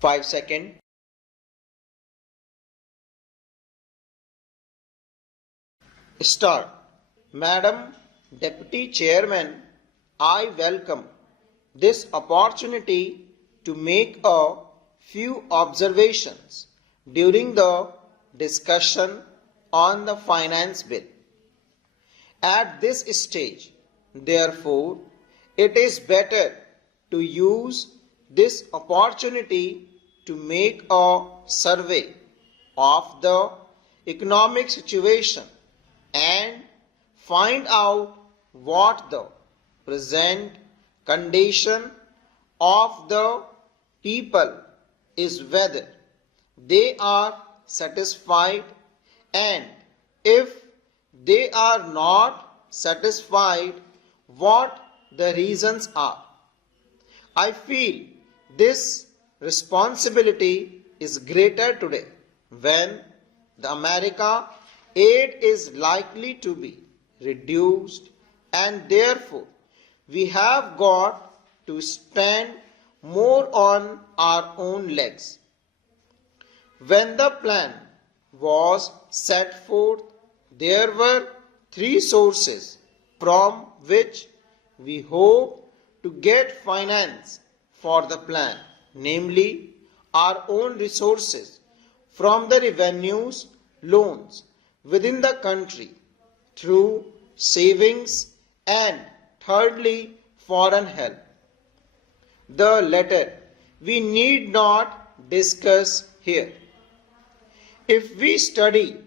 5 seconds. Start. Madam Deputy Chairman, I welcome this opportunity to make a few observations during the discussion on the finance bill. At this stage, therefore, it is better to use this opportunity to make a survey of the economic situation and find out what the present condition of the people is, whether they are satisfied, and if they are not satisfied, what the reasons are. I feel this responsibility is greater today when the America aid is likely to be reduced, and therefore we have got to stand more on our own legs. When the plan was set forth, there were three sources from which we hope to get finance for the plan, namely our own resources from the revenues, loans within the country, through savings, and thirdly foreign help. The latter we need not discuss here. If we study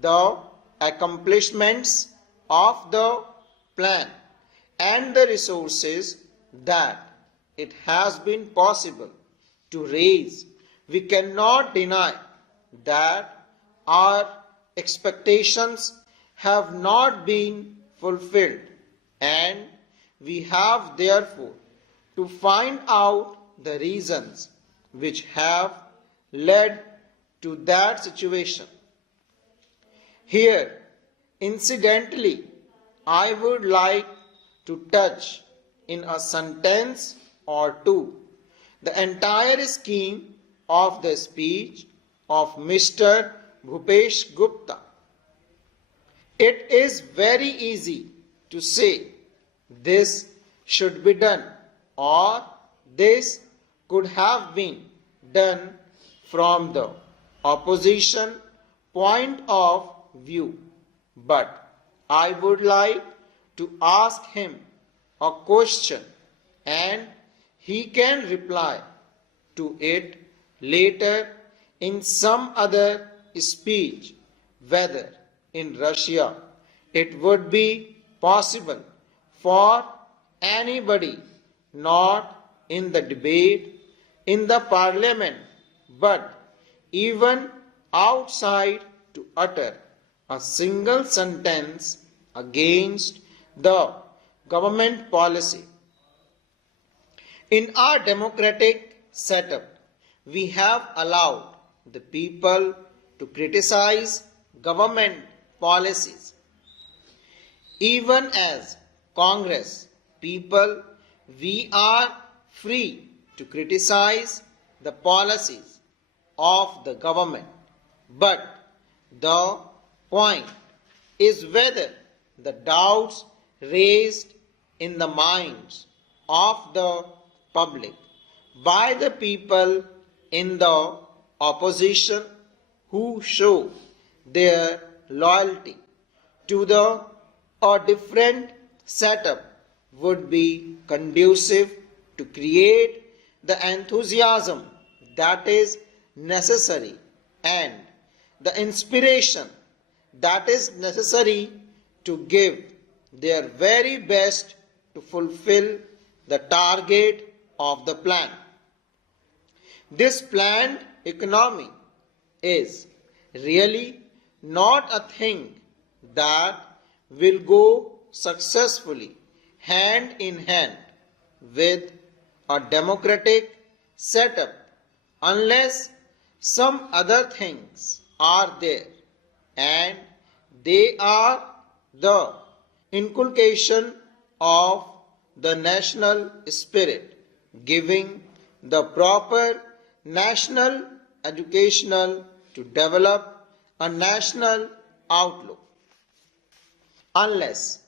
the accomplishments of the plan and the resources that it has been possible to raise, we cannot deny that our expectations have not been fulfilled, and we have therefore to find out the reasons which have led to that situation. Here, incidentally, I would like to touch in a sentence or two the entire scheme of the speech of Mr. Bhupesh Gupta. It is very easy to say this should be done or this could have been done from the opposition point of view, but I would like to ask him a question and he can reply to it later in some other speech, whether in Russia it would be possible for anybody not in the debate in the parliament but even outside to utter a single sentence against the government policy. In our democratic setup, we have allowed the people to criticize government policies. Even as Congress people, we are free to criticize the policies of the government. But the point is whether the doubts raised in the minds of the public by the people in the opposition who show their loyalty to a different setup would be conducive to create the enthusiasm that is necessary and the inspiration that is necessary to give their very best to fulfill the target of the plan. This planned economy is really not a thing that will go successfully hand in hand with a democratic setup unless some other things are there, and they are the inculcation of the national spirit, giving the proper national educational to develop a national outlook. Unless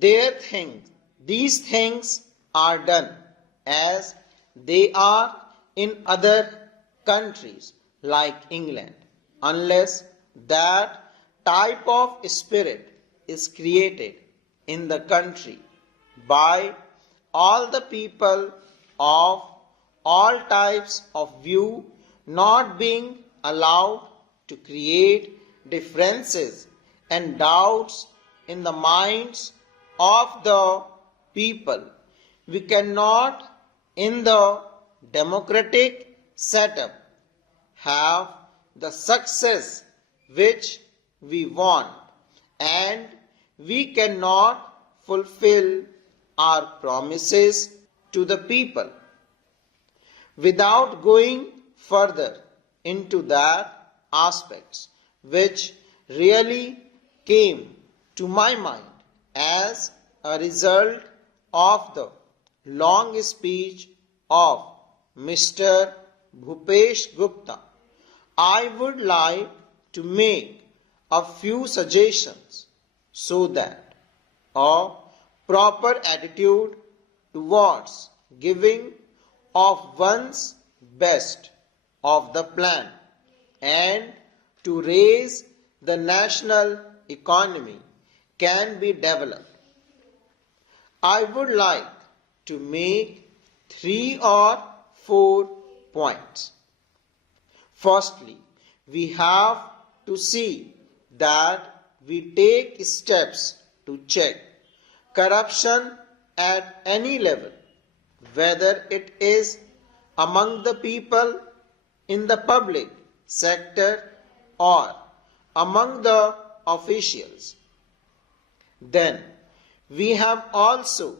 these things are done as they are in other countries like England, unless that type of spirit is created in the country by all the people of all types of view, not being allowed to create differences and doubts in the minds of the people, we cannot in the democratic setup have the success which we want, and we cannot fulfill our promises to the people. Without going further into that aspects which really came to my mind as a result of the long speech of Mr. Bhupesh Gupta, I would like to make a few suggestions so that a proper attitude towards giving of one's best of the plan and to raise the national economy can be developed. I would like to make 3 or 4 points. Firstly, we have to see that we take steps to check corruption at any level, whether it is among the people in the public sector or among the officials. Then we have also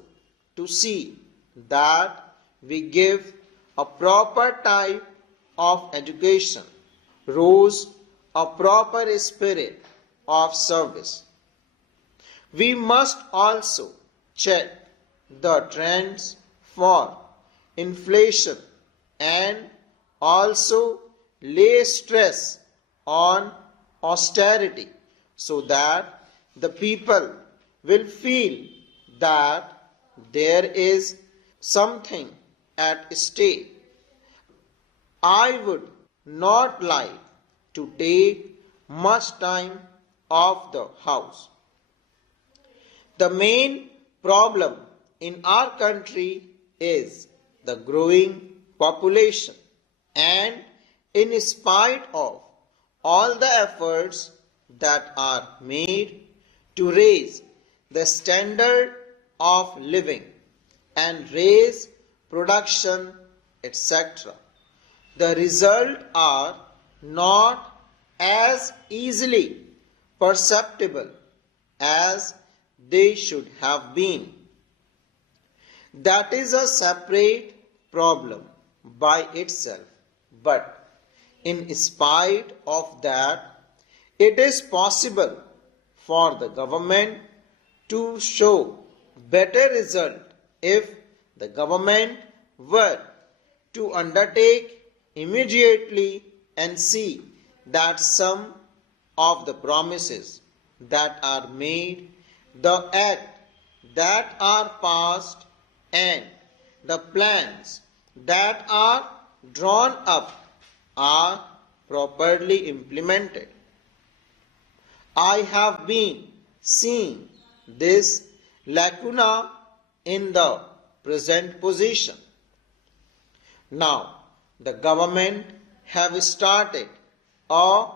to see that we give a proper type of education, rose a proper spirit of service. We must also check the trends for inflation and also lay stress on austerity so that the people will feel that there is something at stake. I would not like to take much time of the house. The main problem in our country is the growing population, and in spite of all the efforts that are made to raise the standard of living and raise production, etc., the result are not as easily perceptible as they should have been. That is a separate problem by itself, but in spite of that, it is possible for the government to show better result if the government were to undertake immediately and see that some of the promises that are made, the act that are passed, and the plans that are drawn up are properly implemented. I have been seeing this lacuna in the present position. Now, the government have started a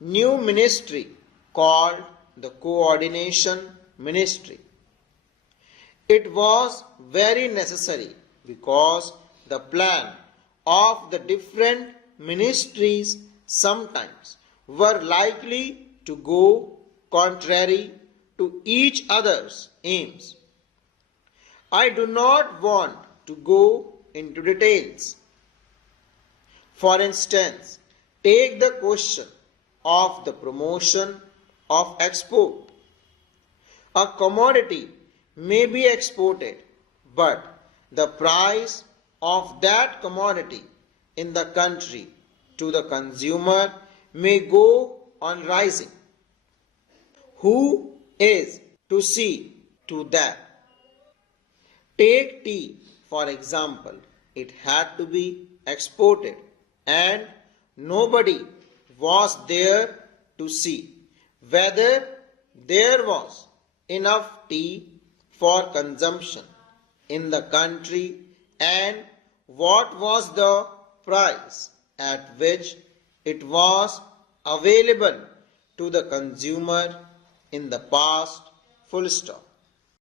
new ministry called the Coordination Ministry. It was very necessary because the plan of the different ministries sometimes were likely to go contrary to each other's aims. I do not want to go into details. For instance, take the question of the promotion of export. A commodity may be exported, but the price of that commodity in the country to the consumer may go on rising. Who is to see to that? Take tea for example. It had to be exported and nobody was there to see whether there was enough tea for consumption in the country and what was the price at which it was available to the consumer in the past. Full stop.